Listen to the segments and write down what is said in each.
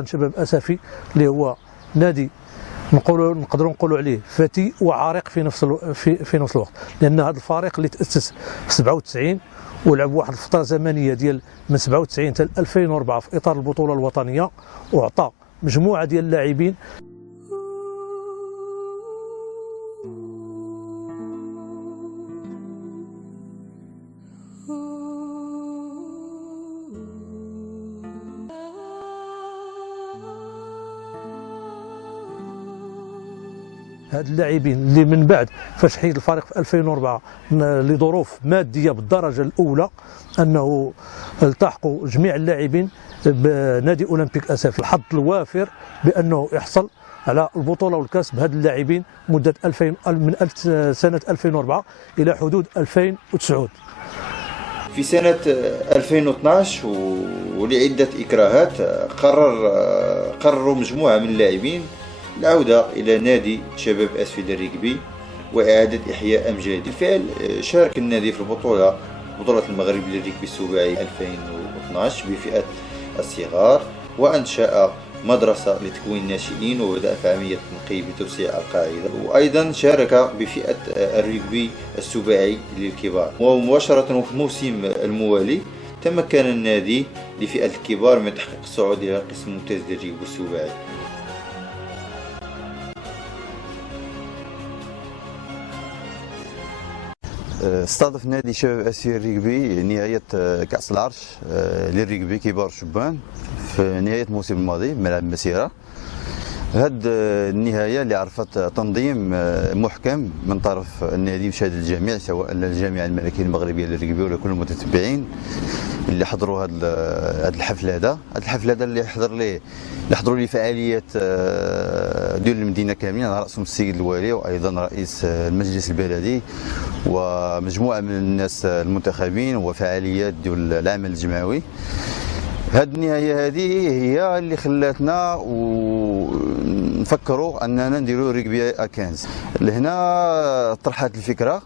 شباب اسفي اللي هو نادي نقدروا نقولوا عليه فتي وعريق في نفس الوقت، لان هذا الفريق اللي تاسس في 97 ولعب واحد الفتره زمنيه ديال من 97 حتى 2004 في اطار البطوله الوطنيه، واعطى مجموعه ديال اللاعبين. هاد اللاعبين اللي من بعد فاش حيد الفريق في 2004 لظروف ماديه بالدرجه الاولى، انه التحقوا جميع اللاعبين بنادي اولمبيك اسفي. الحظ الوافر بانه يحصل على البطوله والكاس بهاد اللاعبين مده 2000 من سنه 2004 الى حدود 2009. في سنة 2012 ولعدة إكراهات قرروا مجموعة من اللاعبين العودة إلى نادي شباب أسفي للريغبي وإعادة إحياء أمجاد. بالفعل شارك النادي في بطولة المغرب للريغبي السباعي 2012 بفئة الصغار، وأنشأ مدرسة لتكوين الناشئين وبدأ في عملية التنقيب بتوسيع القاعدة، وأيضا شارك بفئة الريغبي السباعي للكبار. ومباشرة وفي الموسم الموالي تمكن النادي لفئة الكبار من تحقيق الصعود إلى القسم الممتاز للريغبي السباعي. استضاف نادي شباب اسفي الريغبي نهاية كأس العرش للريغبي كبار الشبان في نهاية الموسم الماضي بملعب مسيرة. هذه النهاية اللي عرفت تنظيم محكم من طرف النادي بشهادة الجميع، سواء الجامعة الملكية المغربية للريغبي ولا كل المتتبعين اللي حضروا هذه الحفلة. هذا اللي حضروا لي فعاليات ديال المدينة كاملين على رأسهم السيد الوالي وأيضا رئيس المجلس البلدي ومجموعة من الناس المنتخبين وفعاليات ديال العمل الجمعوي. هذه النهاية هذه هي اللي خلاتنا ونفكروا أننا نديروا ريغبي أكانز. لهنا طرحت الفكرة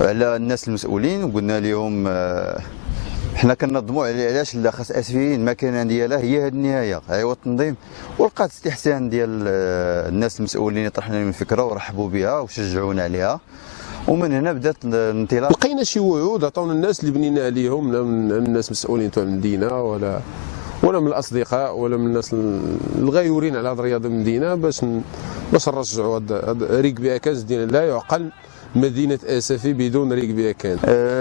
على الناس المسؤولين وقلنا لهم حنا كننظموا علاش لا خاص اسفي المكانه ديالها هي هذه النهايه، هو التنظيم. ولقات استحسان ديال الناس المسؤولين، طرحنا لهم الفكره ورحبوا بها وشجعونا عليها، ومن هنا بدات الانطلاق. لقينا شي وعود عطاونا الناس اللي بنينا عليهم، لا من الناس المسؤولين تاع المدينه ولا من الاصدقاء ولا من الناس الغيورين على هذه الرياضه المدينه، باش نرجعوا هذا ريغبي اكاز ديالنا. لا يعقل مدينة اسفي بدون ريغبي أكانز.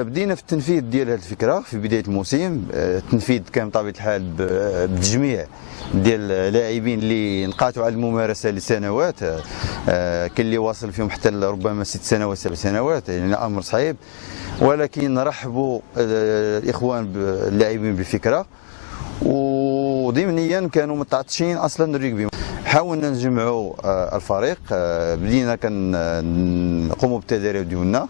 بدينا في التنفيذ ديال هذه الفكرة في بداية الموسم. التنفيذ كان بطبيعة الحال بالتجميع ديال اللاعبين اللي انقطعوا على الممارسة لسنوات، كاين اللي واصل فيهم حتى ربما 6 سنوات 7 سنوات، يعني أمر صعيب، ولكن رحبوا الإخوان اللاعبين بالفكرة وضمنيا كانوا متعطشين أصلا الريغبي. حاولنا نجمعوا الفريق، بدينا كنقوموا بالتدريب ديالنا.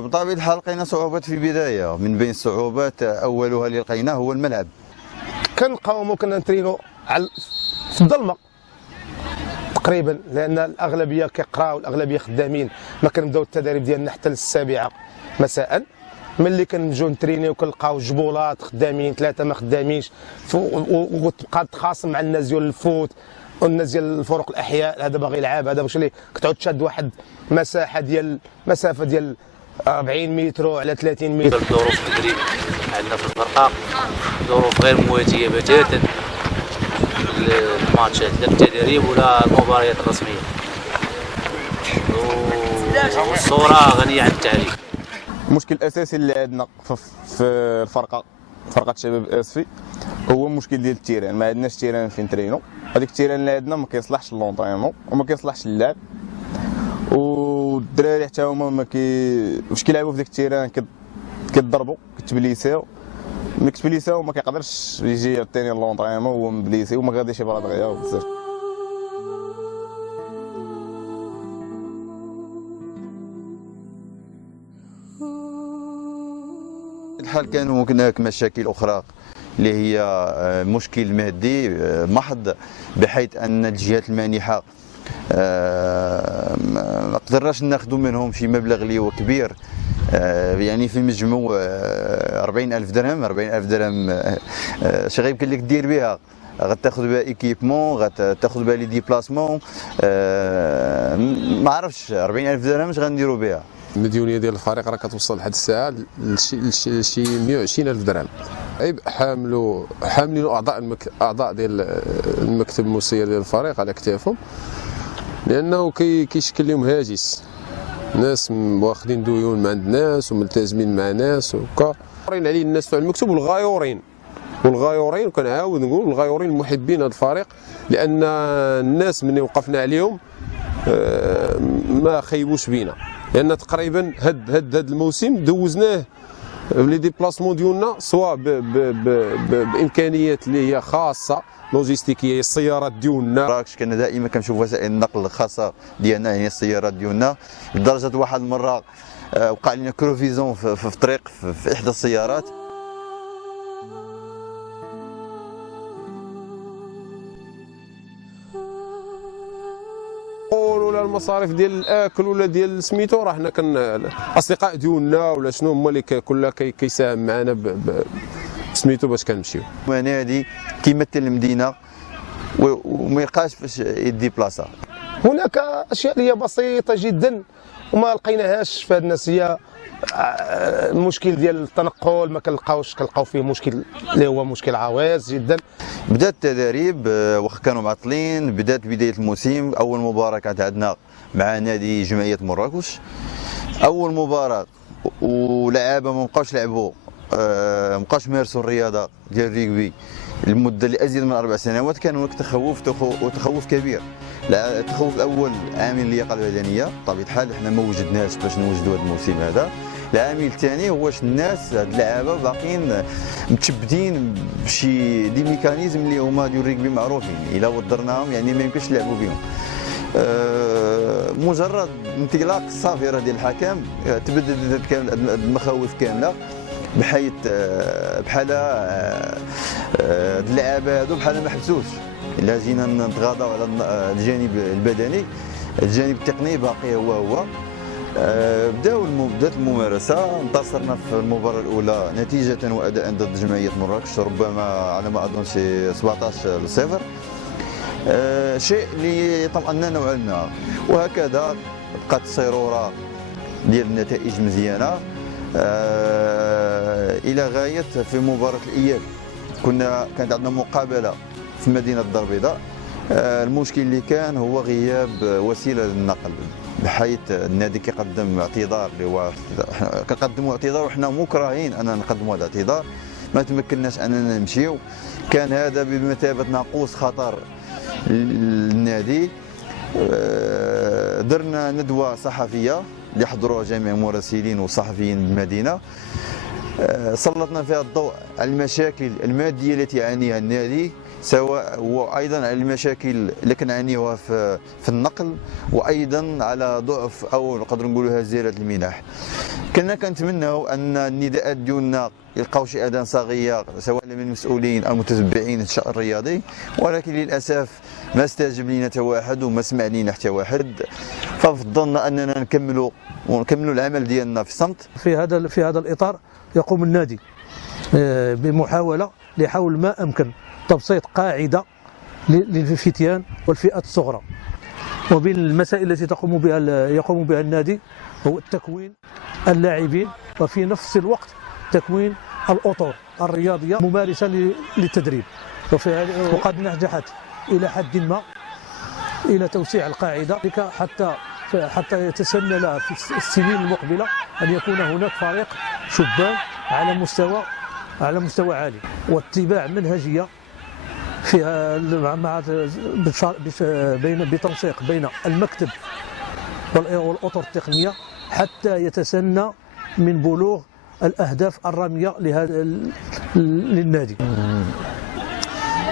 بطبيعة الحال لقينا صعوبات في البداية. من بين الصعوبات أولها اللي لقيناه هو الملعب. كنقاوموا كنا نترينوا في الظلمة تقريبا، لأن الأغلبية كيقراو والأغلبية خدامين. ما كنبداو التدريب ديالنا حتى للسابعة مساء. ملي كنجيو نترينيو كنلقاو جبولات خدامين، 3 ما خدامينش، وتبقى تخاصم مع الناس ديال الفوت والناس ديال الفرق الاحياء. هذا باغي يلعب، هذا باش ليه كتعود تشاد واحد مسافه ديال 40 متر على 30 متر. ظروف التدريب عندنا في الفرقه ظروف غير مواتيه بتاتا الماتشات، لا التدريب ولا المباريات الرسميه، والصوره غنيه عن التعريف. المشكل الاساسي اللي عندنا في فرقه شباب اسفي هو المشكل ديال التيران. ما عندناش تيران فين نترينو. هذيك التيران اللي عندنا ما كيصلحش للونطرينمون وما كيصلحش للعب، والدراري حتى هما واش كيلعبوا في ديك التيران كيضربوا كتبليساو. ملي كتبليساو ما كيقدرش يجي عاوتاني لونطرينمون هو مبليسي وما غاديش يبغى دغيا بزاف. الحال كانوا هناك مشاكل اخرى اللي هي مشكل مادي محض، بحيث ان الجهات المانحه ما قدرناش ناخذوا منهم شي مبلغ اللي هو كبير يعني في المجموع 40,000 درهم. 40,000 درهم شي غيمكن لك دير بها، غتاخذ بها ايكيبمون، غتاخذ بها لي ديبلاسمون، ما عرفتش 40,000 درهم اش غنديروا بها. المديونيه ديال الفريق راه كتوصل لحد الساعه لشي 120,000 درهم. عيب حاملين اعضاء ديال المكتب المسير ديال الفريق على كتافهم، لانه كيشكل لهم هاجس. ناس واخدين ديون مع عند ناس وملتزمين مع ناس وهكا، غايرين عليه الناس تاع المكتب والغايورين وكنعاود نقول الغايورين المحبين هذا الفريق، لان الناس ملي وقفنا عليهم ما خيبوش بينا، لان تقريبا هاد الموسم دوزناه لي ديبلاسمون ديالنا سواء بامكانيات اللي هي خاصه لوجيستيكيه، السيارات ديالنا. مراكش كنا دائما كنشوف وسائل النقل الخاصه ديالنا، يعني السيارات ديالنا، لدرجه واحد المره وقع لنا كروفيزون في الطريق في احدى السيارات. ولا المصاريف ديال الاكل ولا ديال سميتو، راه حنا اصدقاء ديالنا ولا شنو هما اللي كلها كيساهم معنا سميتو باش كنمشيو. نادي كيمثل المدينه وما يلقاش فاش يدي بلاصه. هناك اشياء اللي هي بسيطه جدا وما لقيناهاش في هذه الناس، هي المشكل ديال التنقل ما كنلقاو فيه مشكل اللي هو مشكل عويص جدا. بدات التدريب واخا كانوا معطلين، بدات بدايه الموسم. اول مباراه كانت عندنا مع نادي جمعيه مراكش، اول مباراه ولعابه ما بقاوش لعبوا، ما بقاوش مارسوا الرياضه ديال الريغبي لمده لازيد من 4 سنوات. كان هناك تخوف كبير. التخوف الاول عامل اللياقه البدنيه، بطبيعه الحال حنا ما وجدناش باش نوجدوا هذا الموسم هذا. العامل الثاني هو واش الناس هاد اللعابه باقيين متشبدين بشي دي ميكانيزم اللي هما ديال الريغبي معروفين، الا ودرناهم يعني ما يمكنش نلعبوا بهم. مجرد انطلاق الصافره ديال الحكم تبدلت المخاوف كامله، بحيث بحال اللعابه هادو بحال ما حبسوش. الا جينا نتغاضوا على الجانب البدني، الجانب التقني باقي هو. بدات الممارسه، انتصرنا في المباراه الاولى نتيجه واداء ضد جمعيه مراكش، ربما على ما اظن شي 17-0، شيء اللي يطمئننا نوعا ما. وهكذا بقات الصيروره ديال النتائج مزيانه الى غايه في مباراه الاياب. كانت عندنا مقابله في مدينه الدار البيضاء. المشكل اللي كان هو غياب وسيله للنقل، بحيث النادي كيقدم اعتذار اللي هو كنقدموا اعتذار وحنا مكرهين اننا نقدموا هذا الاعتذار، ما تمكناش اننا نمشيو. كان هذا بمثابه ناقوس خطر للنادي. درنا ندوه صحفيه اللي حضروها جميع المراسلين والصحفيين بالمدينه، سلطنا فيها الضوء على المشاكل الماديه التي يعانيها النادي، سواء وايضا على المشاكل اللي كنعانيوها في النقل، وايضا على ضعف او نقدروا نقولوا هزيره المنح. كنا كنتمناو ان النداءات ديالنا يلقاو شي اذان صاغيه سواء من المسؤولين او المتتبعين الشأن الرياضي، ولكن للاسف ما استجاب لنا حتى واحد وما سمع لنا حتى واحد. ففضلنا اننا نكملوا العمل ديالنا في صمت. في هذا الاطار يقوم النادي بمحاوله لحول ما امكن تبسيط قاعده للفتيان والفئات الصغرى. وبين المسائل التي يقوم بها النادي هو تكوين اللاعبين، وفي نفس الوقت تكوين الاطر الرياضيه ممارسه للتدريب. وقد نجحت الى حد ما الى توسيع القاعده حتى يتسنى لها في السنين المقبله ان يكون هناك فريق شبان على مستوى عالي، واتباع منهجيه فيها بتنسيق بين المكتب والاطر التقنيه حتى يتسنى من بلوغ الاهداف الراميه للنادي.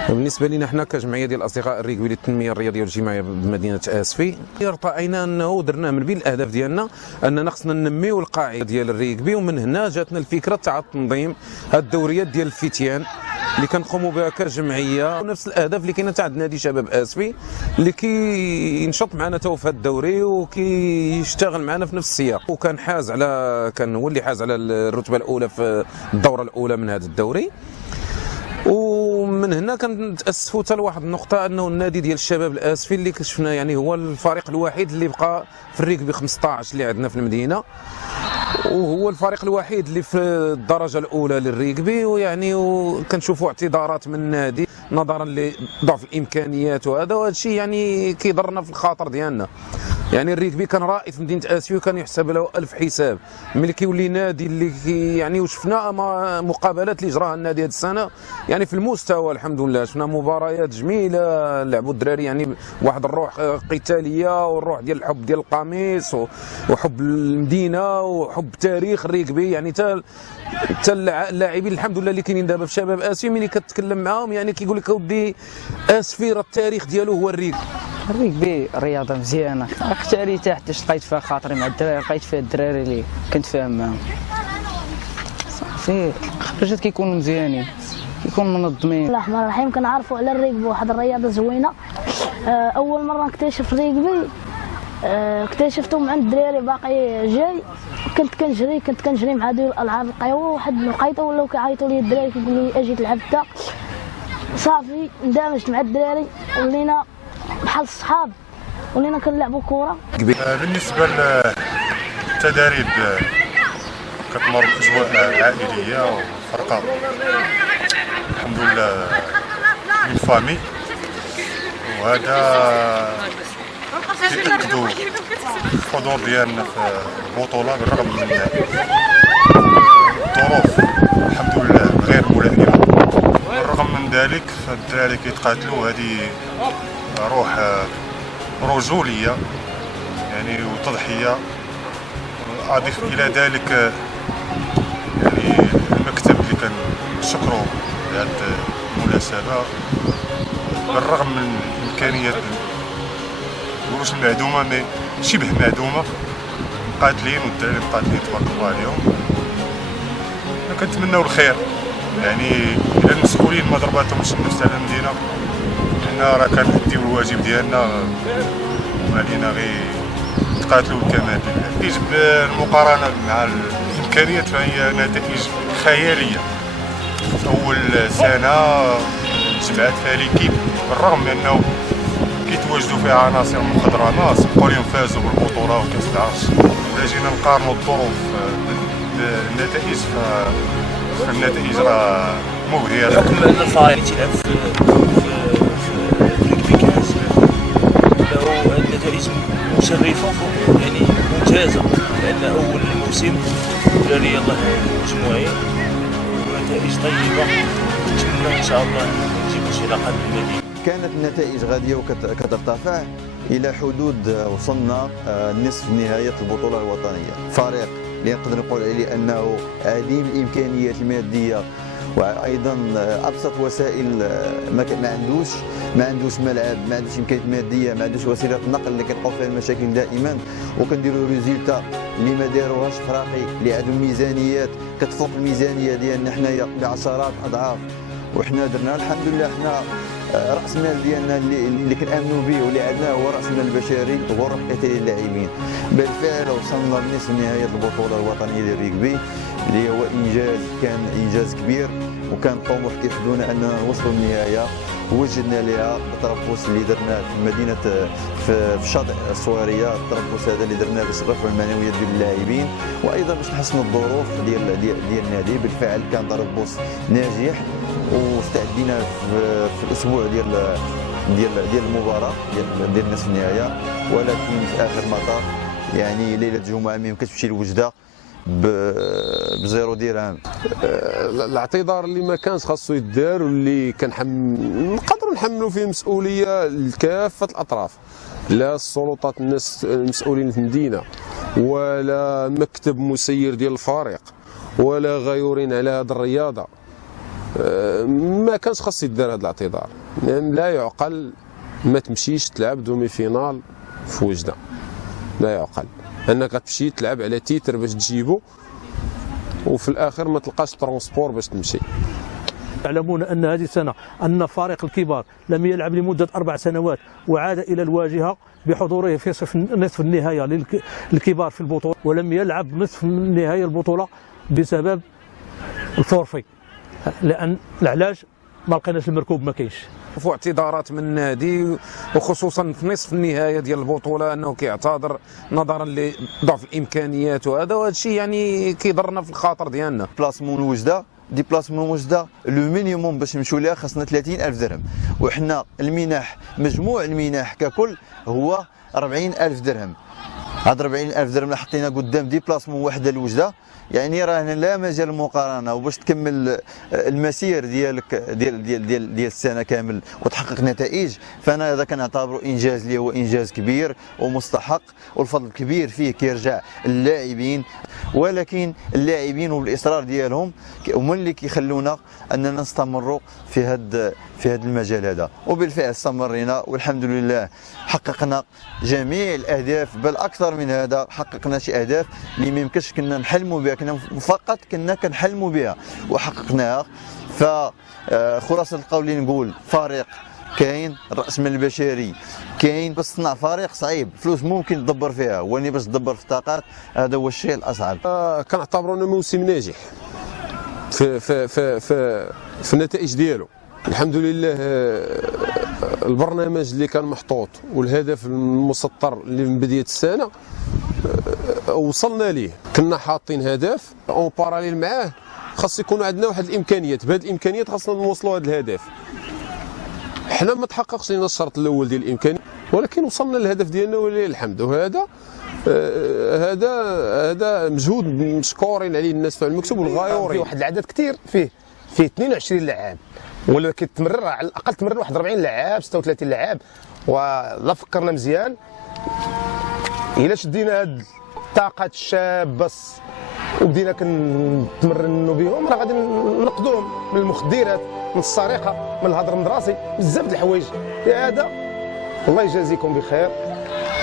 بالنسبه لنا حنا كجمعيه ديال الاصدقاء الريغبي للتنميه الرياضيه والاجتماعيه بمدينه اسفي، ارتئينا انه درنا من بين الاهداف ديالنا اننا خصنا ننميو القاعده ديال الريغبي، ومن هنا جاتنا الفكره تاع تنظيم هاد الدوريات ديال الفتيان اللي كنقوموا بها كجمعيه، ونفس الاهداف اللي كاينه تاع نادي شباب اسفي اللي كينشط معنا تو في هذا الدوري وكيشتغل معنا في نفس السياق، وكان حاز على كان هو اللي حاز على الرتبه الاولى في الدوره الاولى من هذا الدوري. ومن هنا كنتاسفوا حتى لواحد النقطه، انه النادي ديال الشباب الاسفي اللي كشفنا يعني هو الفريق الوحيد اللي بقى في الريكبي 15 اللي عندنا في المدينه، وهو الفريق الوحيد اللي في الدرجه الاولى للريكبي، ويعني وكنشوفوا اعتذارات من النادي نظرا لضعف الامكانيات، وهذا الشيء يعني كيضرنا في الخاطر ديالنا. يعني الريكبي كان رائد في مدينه اسيو، كان يحسب له ألف حساب ملي كيولي نادي اللي يعني وشفنا مقابلات اللي جراها النادي هذه السنه يعني في المستوى الحمد لله، شفنا مباريات جميله لعبوا الدراري يعني واحد الروح قتاليه والروح ديال الحب ديال القميص وحب المدينه وحب تاريخ الريكبي. يعني حتى اللاعبين الحمد لله اللي كاينين دابا في شباب اسيو ملي كتكلم معاهم يعني كيقول لك اودي اسفي راه التاريخ ديالو هو الريكبي. الريكبي رياضه مزيانه، حتى ارتحت لقيت فيها خاطري مع الدراري، لقيت فيها الدراري اللي كنت فاهم معاهم صافي، خرجت كيكونوا مزيانين كيكونوا منظمين. بسم الله الرحمن الرحيم. كنعرفوا على الريكبي واحد الرياضه زوينه. اول مره نكتشف الريكبي اكتشفته مع الدراري باقي جاي، كنت كنجري مع هذه الالعاب القوى، واحد الوقيته ولاو كيعيطوا لي الدراري كيقولوا لي اجي تلعب انت، صافي اندمجت مع الدراري ولينا بحال الصحاب، ولينا كنلعبوا كره. بالنسبه للتدريب كتمر باجواء عائليه وفرقه الحمد لله من فامي، وهذا كيأكدوا الحضور ديالنا في البطوله بالرغم من الظروف الحمد لله غير ملائمه. بالرغم من ذلك فالدراري كيتقاتلوا، هذه روح رجوليه يعني وتضحيه. اضيف الى ذلك يعني المكتب اللي كنشكروا بهذه المناسبه بالرغم من الامكانيات مش معدومه مي شبه معدومه، مقاتلين والدراري مقاتلين تبارك الله عليهم. كنتمناو الخير يعني الى المسؤولين ما ضرباتهمش النفس على المدينه، حنا راه كنأديو الواجب ديالنا وعلينا غير نتقاتلوا بالكمال لله. يجب المقارنه مع الامكانيات فهي نتائج خياليه. في اول سنه جمعت فيها ليكيب بالرغم من انه كيتواجدوا فيها عناصر مخضرمه، سبقوا لهم فازوا بالبطوله وكاس العرش، ولا جينا نقارنوا الظروف بالنتائج فالنتائج راه مبهره. حكم ان الفريق تيلعب في الريكبي كاس له النتائج مشرفه يعني ممتازه، لان اول الموسم الدراري يلاه مجموعين ونتائج طيبه، نتمنى ان شاء الله نجيبوا شي لقب للمدينه. كانت النتائج غاديه وكترتفع الى حدود وصلنا نصف نهايه البطوله الوطنيه. فريق اللي نقدر نقول عليه انه عديم الامكانيات الماديه وايضا ابسط وسائل ما عندوش ملعب، ما عندوش امكانيات ماديه، ما عندوش وسيله نقل اللي كنلقاو فيها المشاكل دائما، وكنديروا ريزولتا اللي ما داروهاش فراقي، اللي عندهم ميزانيات كتفوق الميزانيه ديالنا حنايا بعشرات اضعاف، وحنا درنا الحمد لله. حنا راس المال ديالنا اللي كنامنوا به واللي عندنا هو راس المال البشري هو الروح القتاليه للاعبين. بالفعل وصلنا لنصف نهايه البطوله الوطنيه للريكبي اللي هو كان انجاز كبير، وكان طموح كيحدونا اننا نوصلوا للنهايه، وجدنا لها التربص اللي درناه في مدينه في الشاطئ الصويريه. التربص هذا اللي درناه باش نرفعوا المعنويات ديال اللاعبين وايضا باش نحسنوا الظروف ديال النادي. بالفعل كان تربص ناجح، واستعدينا في الاسبوع ديال المباراه ديال نصف النهايه، ولكن في اخر مطاف يعني ليله الجمعه ما يمكنش تمشي لوجده بزيرو درهم. الاعتذار اللي ما كانش خاصو يدار واللي نقدروا نحملوا فيه مسؤوليه لكافه الاطراف، لا السلطات المسؤولين في المدينه ولا مكتب مسير ديال الفريق ولا غيورين على هذه الرياضه. ما كانش خاص يدار هذا الاعتذار، يعني لا يعقل ما تمشيش تلعب دومي فينال في وجده، لا يعقل انك تمشي تلعب على تيتر باش تجيبو وفي الاخر ما تلقاش ترونسبور باش تمشي. يعلمون أن هذه السنة أن فريق الكبار لم يلعب لمدة 4 سنوات وعاد إلى الواجهة بحضوره في نصف النهاية للكبار في البطولة، ولم يلعب نصف النهاية البطولة بسبب الفورفي، لأن علاش ما لقيناش المركوب ما كاينش. اعتذارات من النادي وخصوصا في نصف النهايه ديال البطوله انه كيعتذر نظرا لضعف الامكانيات، وهذا الشيء يعني كيضرنا في الخاطر ديالنا. بلاسمون وجده ديبلاسمون وجده لو مينيموم باش نمشيو ليها خاصنا 30,000 درهم، وحنا المنح مجموع المنح ككل هو 40,000 درهم. هاد 40,000 درهم اللي حطينا قدام ديبلاسمون وحده لوجده يعني راه لا مجال للمقارنه، وباش تكمل المسير ديالك ديال السنه كامل وتحقق نتائج، فانا هذا كنعتبره انجاز لي، هو انجاز كبير ومستحق، والفضل الكبير فيه كيرجع للاعبين، ولكن اللاعبين وبالاصرار ديالهم هما اللي كيخلونا اننا نستمروا في هذا المجال هذا، وبالفعل استمرينا والحمد لله حققنا جميع الاهداف، بل اكثر من هذا، حققنا شي اهداف اللي ما يمكنش كنا نحلموا بها، كنا فقط كنحلموا بها وحققناها. فخلاصه القول اللي نقول فريق كاين، الراس مال البشري كاين، بس تصنع فريق صعيب، فلوس ممكن تدبر فيها، ولكن باش تدبر في الطاقات هذا هو الشيء الاصعب. كنعتبروا انه موسم ناجح في النتائج ديالو. الحمد لله البرنامج اللي كان محطوط والهدف المسطر اللي من بدايه السنه وصلنا ليه. كنا حاطين هدف اون باراليل معاه، خاص يكون عندنا واحد الامكانيات، بهذه الامكانيات خاصنا نوصلوا هذا الهدف. حنا ما تحققش لنا الشرط الاول ديال الامكانيات، ولكن وصلنا للهدف ديالنا ولله الحمد، وهذا هذا مجهود مشكورين عليه الناس تاع المكتب والغايورين. فيه واحد العدد كثير، فيه 22 لاعب، ولا كتمرر على الاقل تمرر واحد 40 لاعب 36 لاعب. ولا فكرنا مزيان الا شدينا هاد الطاقات الشابه وبدينا كنتمرنوا بهم، راه غادي نقدوهم من المخدرات، من السرقه، من الهضر المدرسي، بزاف د الحوايج. لهذا الله يجازيكم بخير،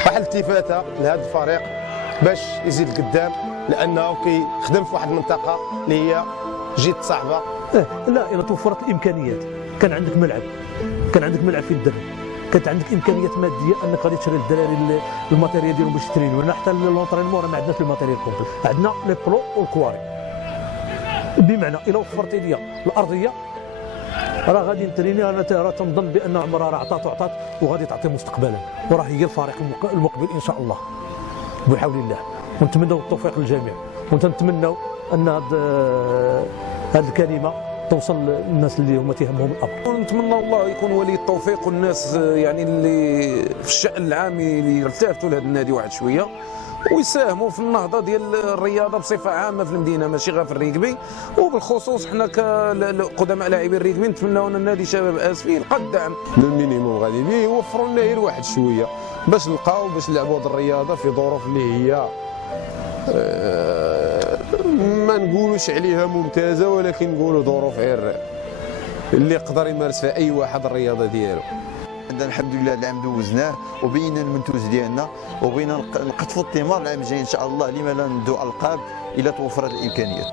واحد الالتفاته لهذا الفريق باش يزيد لقدام، لانه كيخدم في واحد المنطقه اللي هي جد صعبه. لا، الا توفرت الامكانيات، كان عندك ملعب فيه الدرب، كانت عندك امكانيات ماديه انك غادي تشري للدراري الماتيريال ديالهم باش يترينوا، لان حتى لونطرينمون راه ما عندناش الماتيريال كومبل، عندنا لي بلو والكواري. بمعنى الا وفرت لي الارضيه راه غادي نتريني، انا راه تنظن بان عمرها راه عطات وغادي تعطي مستقبلا، وراه هي الفريق المقبل ان شاء الله بحول الله. ونتمنوا التوفيق للجميع، ونتمنوا ان هذه الكلمه توصل للناس اللي هما تيهمهم الامر. ونتمنى الله يكون ولي التوفيق، والناس يعني اللي في الشأن العام يلتفتوا لهذا النادي واحد شويه ويساهموا في النهضه ديال الرياضه بصفه عامه في المدينه، ماشي غير في الريكبي. وبالخصوص حنا كقدماء لاعبين الريكبي نتمنوا ان النادي شباب اسفي يلقى الدعم المينيموم غادي به، يوفروا لنا غير واحد شويه باش نلقاو باش نلعبوا هذه الرياضه في ظروف اللي هي ما نقولوش عليها ممتازه، ولكن نقولوا ظروف غير اللي يقدر يمارس فيها اي واحد الرياضه ديالو. الحمد لله العام دوزناه وبينا المنتوج ديالنا، وبغينا نقطفوا الثمار العام الجاي ان شاء الله، لما لا ندو القاب الى توفرت الامكانيات.